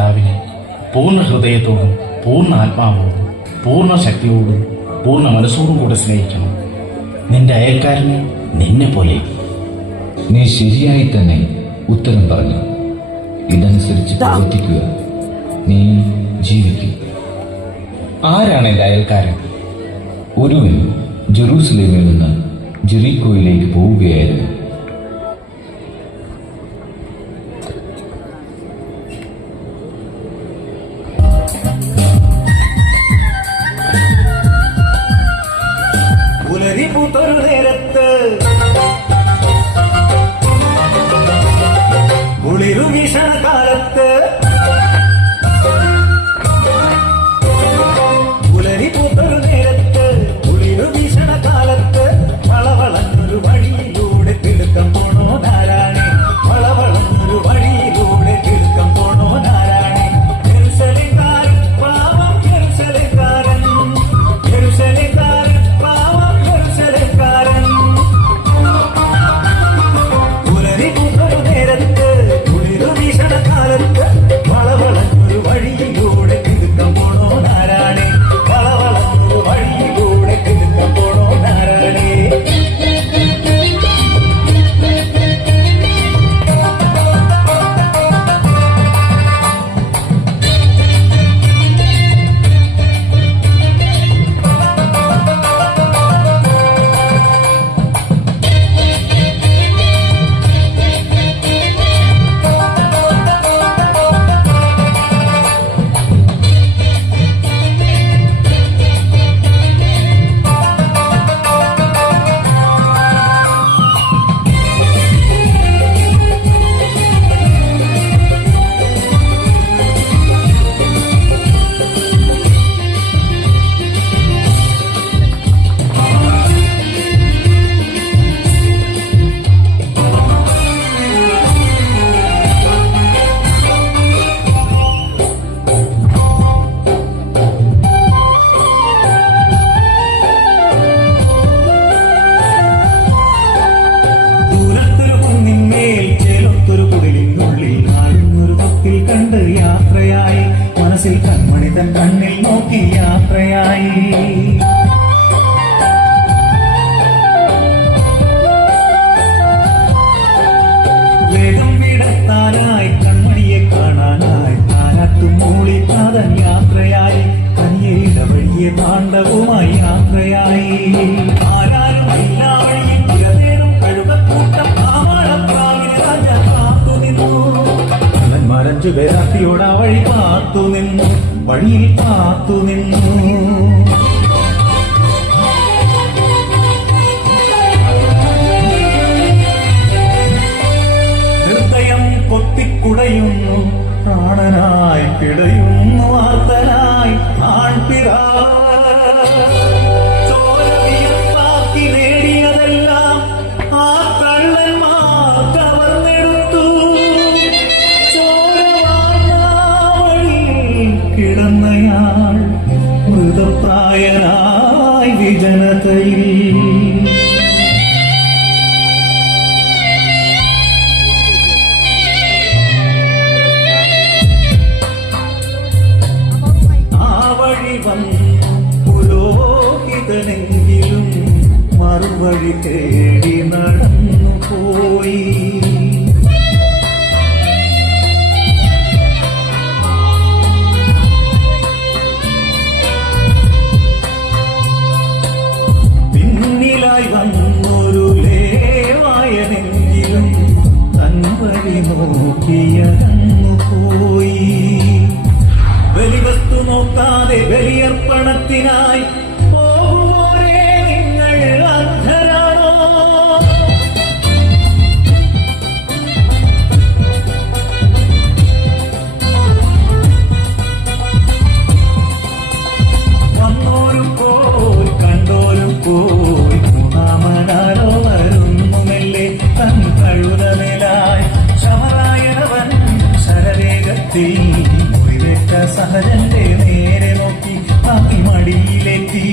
ഭർത്താവിനെ പൂർണ്ണ ഹൃദയത്തോടും പൂർണ്ണ ആത്മാവോടും പൂർണ്ണ ശക്തിയോടും പൂർണ്ണ മനസ്സോടും കൂടെ സ്നേഹിക്കണം. നിന്റെ അയൽക്കാരനെ നിന്നെ പോലെ. നീ ശരിയായി തന്നെ ഉത്തരം പറഞ്ഞു. ഇതനുസരിച്ച് പ്രവർത്തിക്കുക, നീ ജീവിക്കും. ആരാണ് എൻ്റെ അയൽക്കാരൻ? ഒരുവൻ ജെറൂസലേമിൽ നിന്ന് ജെറീക്കോയിലേക്ക് പോവുകയായിരുന്നു. പുലരിപൂത്തൊരു നേരത്ത് കുളിരു വീശണ കാലത്ത് പുലരിപൂത്തൊരു നേരത്ത് കുളിരു വീശണ കാലത്ത് വളവളഞ്ഞൊരു വഴിയിലൂടെ തിടുക്കം പോണോ നാരായണി. വളവളഞ്ഞൊരു വഴിയിലൂടെ തിടുക്കം പോണോ നാരായണി. ജെറുസലേംകാരൻ പാവം ജെറുസലേംകാരൻ, ജെറുസലേംകാരൻ പാവം ജെറുസലേംകാരൻ. പുലരിപൂത്തൊരു നേരത്ത് കുളിരു വീശണ കാലത്ത് വളവളഞ്ഞൊരു വഴിയിലൂടെ തിടുക്കം പോണോ നാരായണി. വളവളഞ്ഞൊരു വഴിയിലൂടെ തിടുക്കം പോണോ നാരായണി. ദൂരത്തൊരു കുന്നിന്മേൽ ചേലൊത്തൊരു കുടിലിനുള്ളിൽ നാടുന്നൊരു തൊട്ടിൽ കണ്ട് യാത്രയായി. മനസ്സിൽ കൺമണി തൻ കണ്ണിൽ നോക്കി യാത്രയായി. വേഗം വിടത്താനായി കൺമണിയെ കാണാനായി താരാട്ടും മൂളി കാതൻ യാത്രയായി. കനിയേട വഴിയെ താണ്ഡവുമായി യാത്രയായി. ആരാരും എല്ലാ വഴിയിൽ പുരതേറും കഴുകക്കൂട്ടം ആവാളപ്രാവിനെ രാജ കാത്തു നിന്നു. കള്ളന്മാരഞ്ചു പേരാത്തിയോട് ആ വഴി കാത്തു നിന്നു, വഴിയിൽ കാത്തു നിന്നു. ഹൃദയം പൊത്തിക്കുടയുന്നു, പ്രാണനായി പിടയുന്നു ആർത്തനായി ആൺപിതാവ്. ചോരവിയർപ്പാക്കി നേടിയതെല്ലാം ആ കള്ളന്മാർ കവർന്നെടുത്തു. ചോരവാർന്ന വഴിയിൽ കിടന്നയാൾ മൃതപ്രായനായി വിജനതയിൽ. പുരോഹിതനെങ്കിലും മറുവഴി തേടി നടന്നു പോയി. പിന്നിലായി വന്നൊരു ലേവായനെങ്കിലും തൻ വഴി നോക്കിയടന്നു പോയി. ബലിവസ്തു നോക്കാതെ ബലിയർപ്പണത്തിനായി പോകുവോരേ നിങ്ങൾ അന്ധരാണോ? വന്നോരും പോയി കണ്ടോരും പോയി മൂന്നാമനാരോ വരുന്നുമെല്ലേ തൻ കഴുതനിലായി. ശമരായണവൻ ശരവേഗത്തിൽ സഹജന്റെ നേരെ നോക്കി മടിയിലെത്തി.